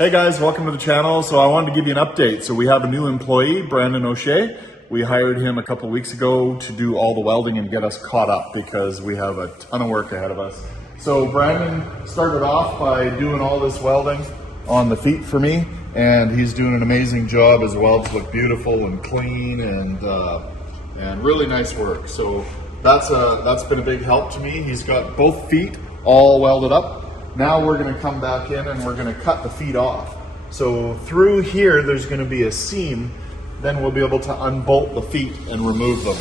Hey guys, welcome to the channel. So I wanted to give you an update. So we have a new employee, Brandon O'Shea. We hired him a couple of weeks ago to do all the welding and get us caught up because we have a ton of work ahead of us. So Brandon started off by doing all this welding on the feet for me, and he's doing an amazing job. His welds look beautiful and clean and really nice work. So that's been a big help to me. He's got both feet all welded up. Now we're going to come back in and we're going to cut the feet off. So through here there's going to be a seam, then we'll be able to unbolt the feet and remove them.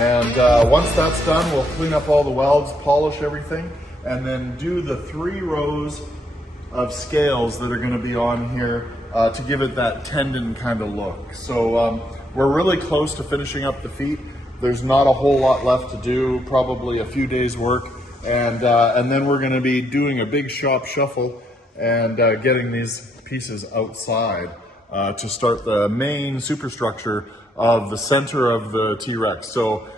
And once that's done, we'll clean up all the welds, polish everything, and then do the 3 rows of scales that are going to be on here to give it that tendon kind of look. So we're really close to finishing up the feet. There's not a whole lot left to do, probably a few days work, and then we're going to be doing a big shop shuffle and getting these pieces outside to start the main superstructure of the center of the T-Rex. So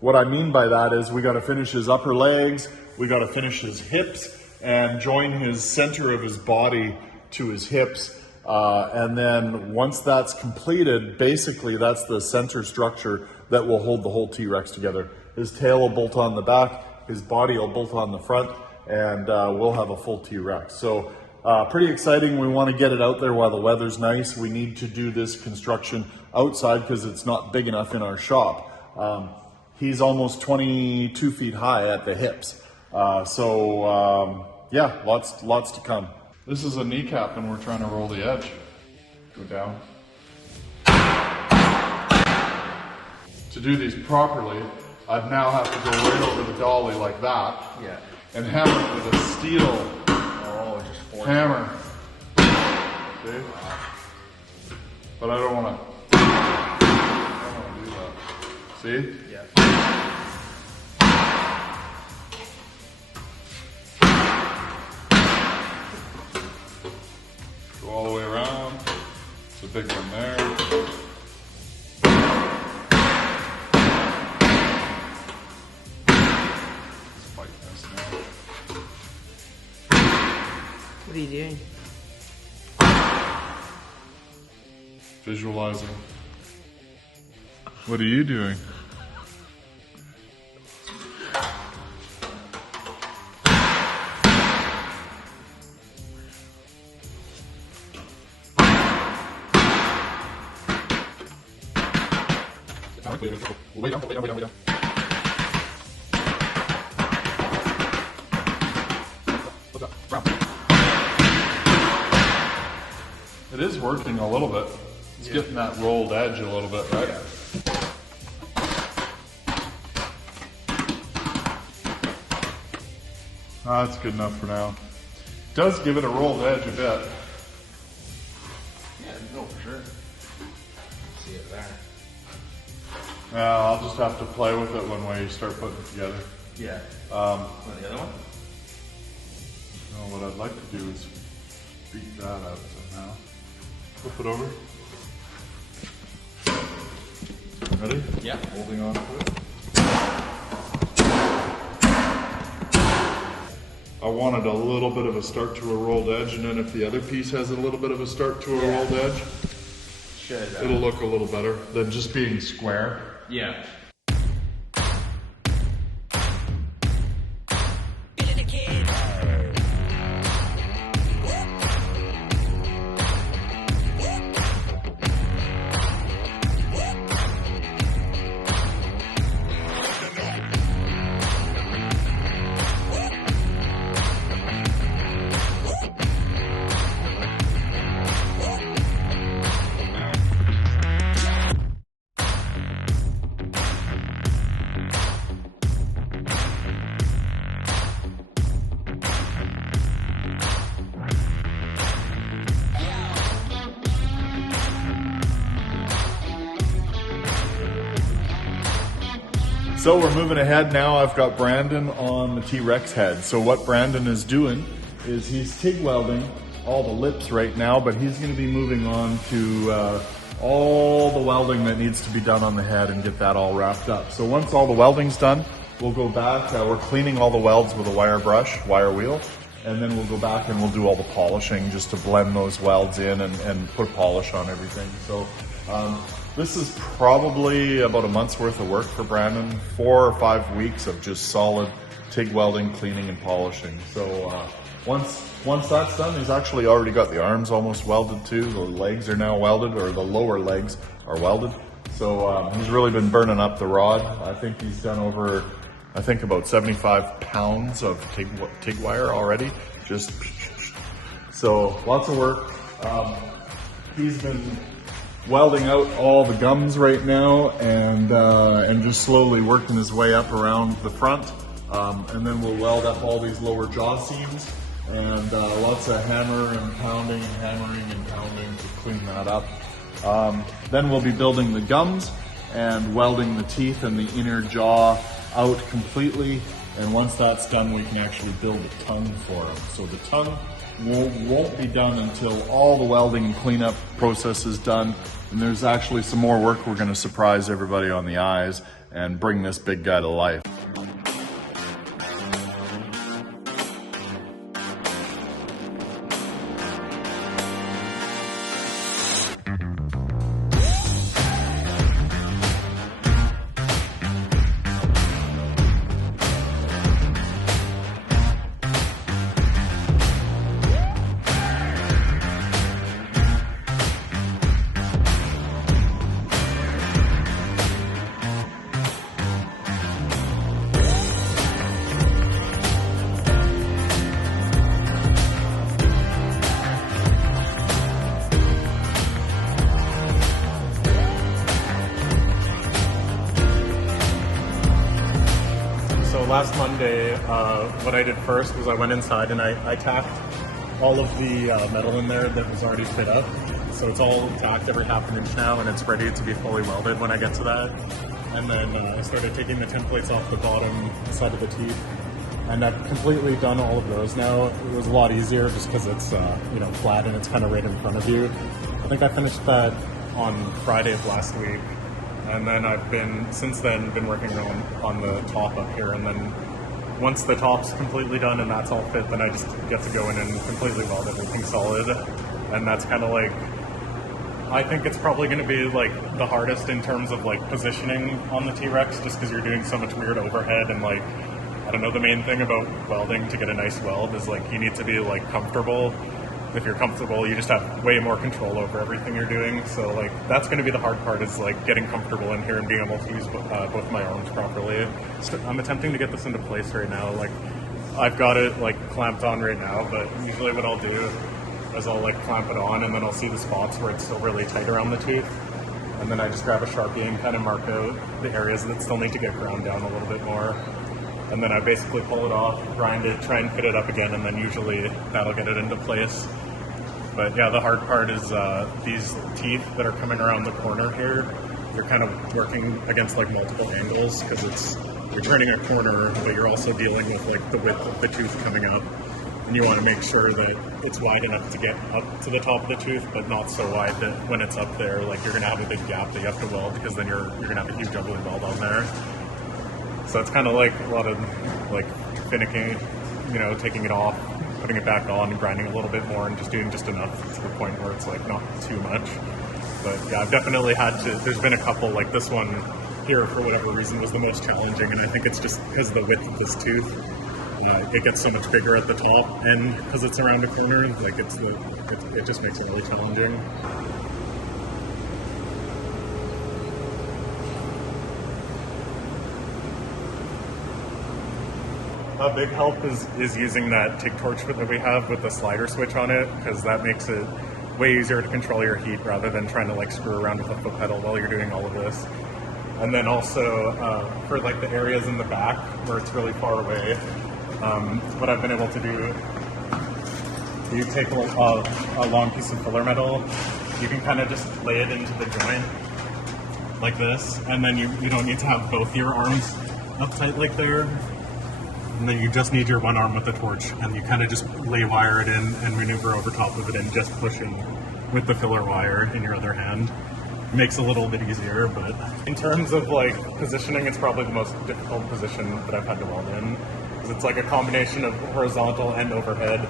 what I mean by that is we got to finish his upper legs, we got to finish his hips and join his center of his body to his hips. And then once that's completed, basically that's the center structure that will hold the whole T-Rex together. His tail will bolt on the back, his body will bolt on the front, and we'll have a full T-Rex. So pretty exciting. We want to get it out there while the weather's nice. We need to do this construction outside because it's not big enough in our shop. He's almost 22 feet high at the hips. Yeah, lots to come. This is a kneecap and we're trying to roll the edge. Go down. To do these properly, I'd now have to go right over the dolly like that. Yeah. And hammer it with a steel hammer. See? But I don't want to do that. See? Yeah. Go all the way around. It's a big one there. Let's fight this now. What are you doing? Visualizing. What are you doing? Way down. It is working a little bit. It's getting that rolled edge a little bit, right? That's good enough for now. Does give it a rolled edge a bit. Yeah, no, for sure. See it there. Yeah, I'll just have to play with it when we start putting it together. Yeah. Want the other one? No, what I'd like to do is beat that out somehow. Flip it over. Ready? Yeah. Holding on to it. I wanted a little bit of a start to a rolled edge, and then if the other piece has a little bit of a start to a rolled edge, it'll look a little better than just being square. Yeah. So we're moving ahead now. I've got Brandon on the T-Rex head. So what Brandon is doing is he's TIG welding all the lips right now, but he's going to be moving on to all the welding that needs to be done on the head and get that all wrapped up. So once all the welding's done, we'll go back. We're cleaning all the welds with a wire brush, wire wheel, and then we'll go back and we'll do all the polishing just to blend those welds in and put polish on everything. So this is probably about a month's worth of work for Brandon, 4 or 5 weeks of just solid TIG welding, cleaning and polishing. So once that's done, he's actually already got the arms almost welded too. The legs are now welded, or the lower legs are welded. So he's really been burning up the rod. I think he's done over, I think about 75 pounds of TIG wire already. Just so lots of work. He's been welding out all the gums right now and just slowly working his way up around the front. And then we'll weld up all these lower jaw seams and lots of hammering and pounding to clean that up. Then we'll be building the gums and welding the teeth and the inner jaw out completely. And once that's done, we can actually build a tongue for him. So the tongue won't be done until all the welding and cleanup process is done. And there's actually some more work. We're going to surprise everybody on the eyes and bring this big guy to life. Last Monday, what I did first was I went inside and I tacked all of the metal in there that was already fit up. So it's all tacked every half an inch now and it's ready to be fully welded when I get to that. And then I started taking the templates off the bottom side of the teeth. And I've completely done all of those now. It was a lot easier just because it's flat and it's kind of right in front of you. I think I finished that on Friday of last week. And then I've since then been working on the top up here, and then once the top's completely done and that's all fit, then I just get to go in and completely weld everything solid. And that's kind of like, I think it's probably going to be like the hardest in terms of like positioning on the T-Rex, just because you're doing so much weird overhead and like, I don't know, the main thing about welding to get a nice weld is like you need to be like comfortable. If you're comfortable, you just have way more control over everything you're doing. So like that's going to be the hard part, is like getting comfortable in here and being able to use both my arms properly. So I'm attempting to get this into place right now. Like I've got it like clamped on right now, but usually what I'll do is I'll like clamp it on and then I'll see the spots where it's still really tight around the tooth. And then I just grab a Sharpie and kind of mark out the areas that still need to get ground down a little bit more. And then I basically pull it off, grind it, try and fit it up again, and then usually that'll get it into place. But yeah, the hard part is these teeth that are coming around the corner here, you're kind of working against like multiple angles because you're turning a corner, but you're also dealing with like the width of the tooth coming up. And you want to make sure that it's wide enough to get up to the top of the tooth, but not so wide that when it's up there, like you're going to have a big gap that you have to weld, because then you're going to have a huge ugly weld on there. So it's kind of like a lot of like finicking, taking it off, putting it back on, and grinding a little bit more, and just doing just enough to the point where it's like not too much. But yeah, I've definitely had to, there's been a couple, like this one here for whatever reason was the most challenging, and I think it's just because of the width of this tooth. It gets so much bigger at the top, and because it's around a corner, like it just makes it really challenging. A big help is using that TIG torch that we have with the slider switch on it, because that makes it way easier to control your heat rather than trying to like screw around with a foot pedal while you're doing all of this. And then also for like the areas in the back where it's really far away, what I've been able to do, you take a long piece of filler metal, you can kind of just lay it into the joint like this, and then you don't need to have both your arms up tight like there. And then you just need your one arm with the torch, and you kind of just lay wire it in and maneuver over top of it and just pushing with the filler wire in your other hand. It makes it a little bit easier, but in terms of like positioning, it's probably the most difficult position that I've had to weld in. Because it's like a combination of horizontal and overhead,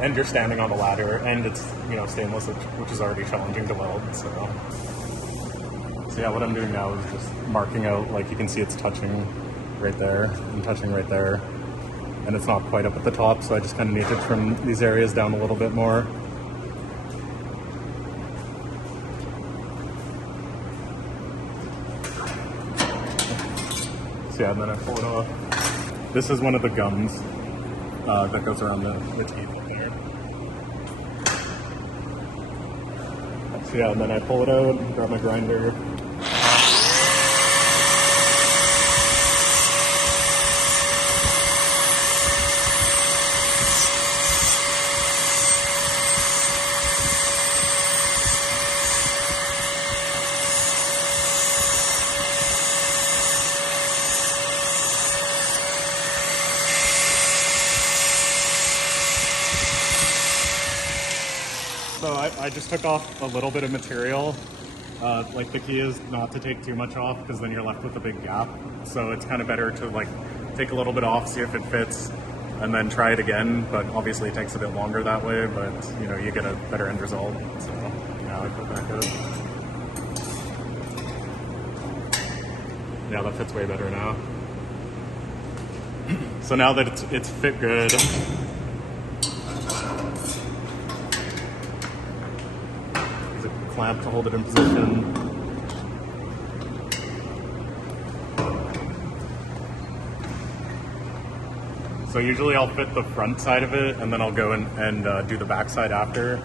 and you're standing on a ladder, and it's, you know, stainless, which is already challenging to weld, so yeah, what I'm doing now is just marking out, like you can see it's touching right there and touching right there. And it's not quite up at the top, so I just kind of need to trim these areas down a little bit more. So yeah, and then I pull it off. This is one of the gums that goes around the teeth up there. So yeah, and then I pull it out, grab my grinder. So I just took off a little bit of material. Like the key is not to take too much off because then you're left with a big gap. So it's kind of better to like take a little bit off, see if it fits, and then try it again. But obviously it takes a bit longer that way, but you know, you get a better end result. So yeah, I put that good. Yeah, that fits way better now. So now that it's fit good, clamp to hold it in position. So usually I'll fit the front side of it and then I'll go in and do the back side after.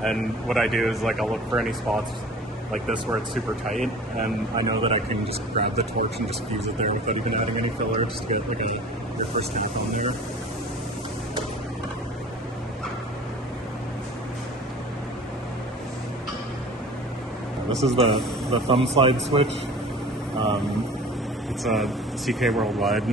And what I do is like I'll look for any spots like this where it's super tight, and I know that I can just grab the torch and just fuse it there without even adding any filler, just to get like a first tack on there. This is the thumb slide switch. It's a CK Worldwide.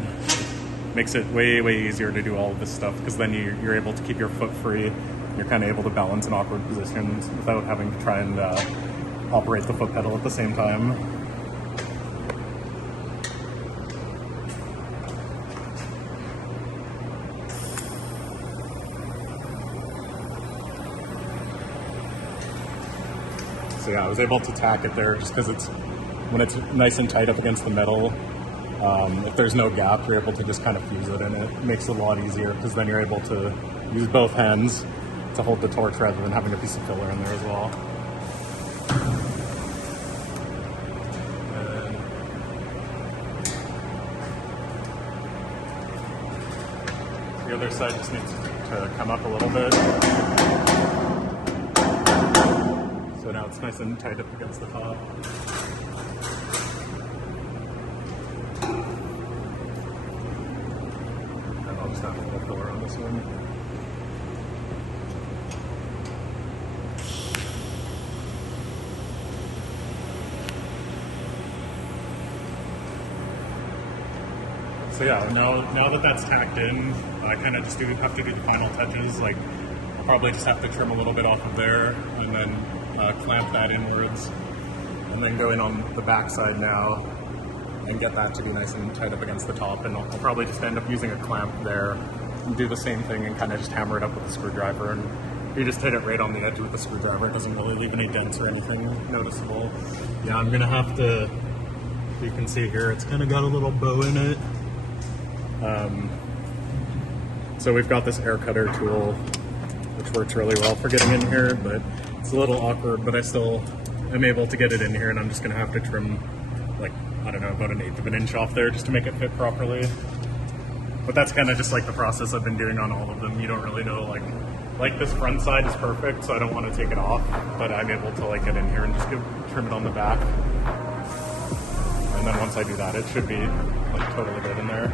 Makes it way easier to do all of this stuff because then you're able to keep your foot free. You're kind of able to balance in awkward positions without having to try and operate the foot pedal at the same time. So yeah, I was able to tack it there just because when it's nice and tight up against the metal, if there's no gap, you're able to just kind of fuse it, and it makes it a lot easier because then you're able to use both hands to hold the torch rather than having a piece of filler in there as well. And the other side just needs to come up a little bit. So now it's nice and tight up against the top. And I'll just have a little filler on this one. So yeah, now that that's tacked in, I kind of just have to do the final touches. Like, I'll probably just have to trim a little bit off of there, and then clamp that inwards, and then go in on the back side now and get that to be nice and tight up against the top. And I'll probably just end up using a clamp there and do the same thing and kind of just hammer it up with a screwdriver. And you just hit it right on the edge with the screwdriver. It doesn't really leave any dents or anything noticeable. Yeah, I'm gonna have to, you can see here, it's kind of got a little bow in it. So we've got this air cutter tool, which works really well for getting in here, but it's a little awkward, but I still am able to get it in here, and I'm just gonna have to trim, like, I don't know, about 1/8 of an inch off there just to make it fit properly. But that's kind of just like the process I've been doing on all of them. You don't really know, like this front side is perfect, so I don't want to take it off, but I'm able to like get in here and just trim it on the back. And then once I do that, it should be like totally good in there.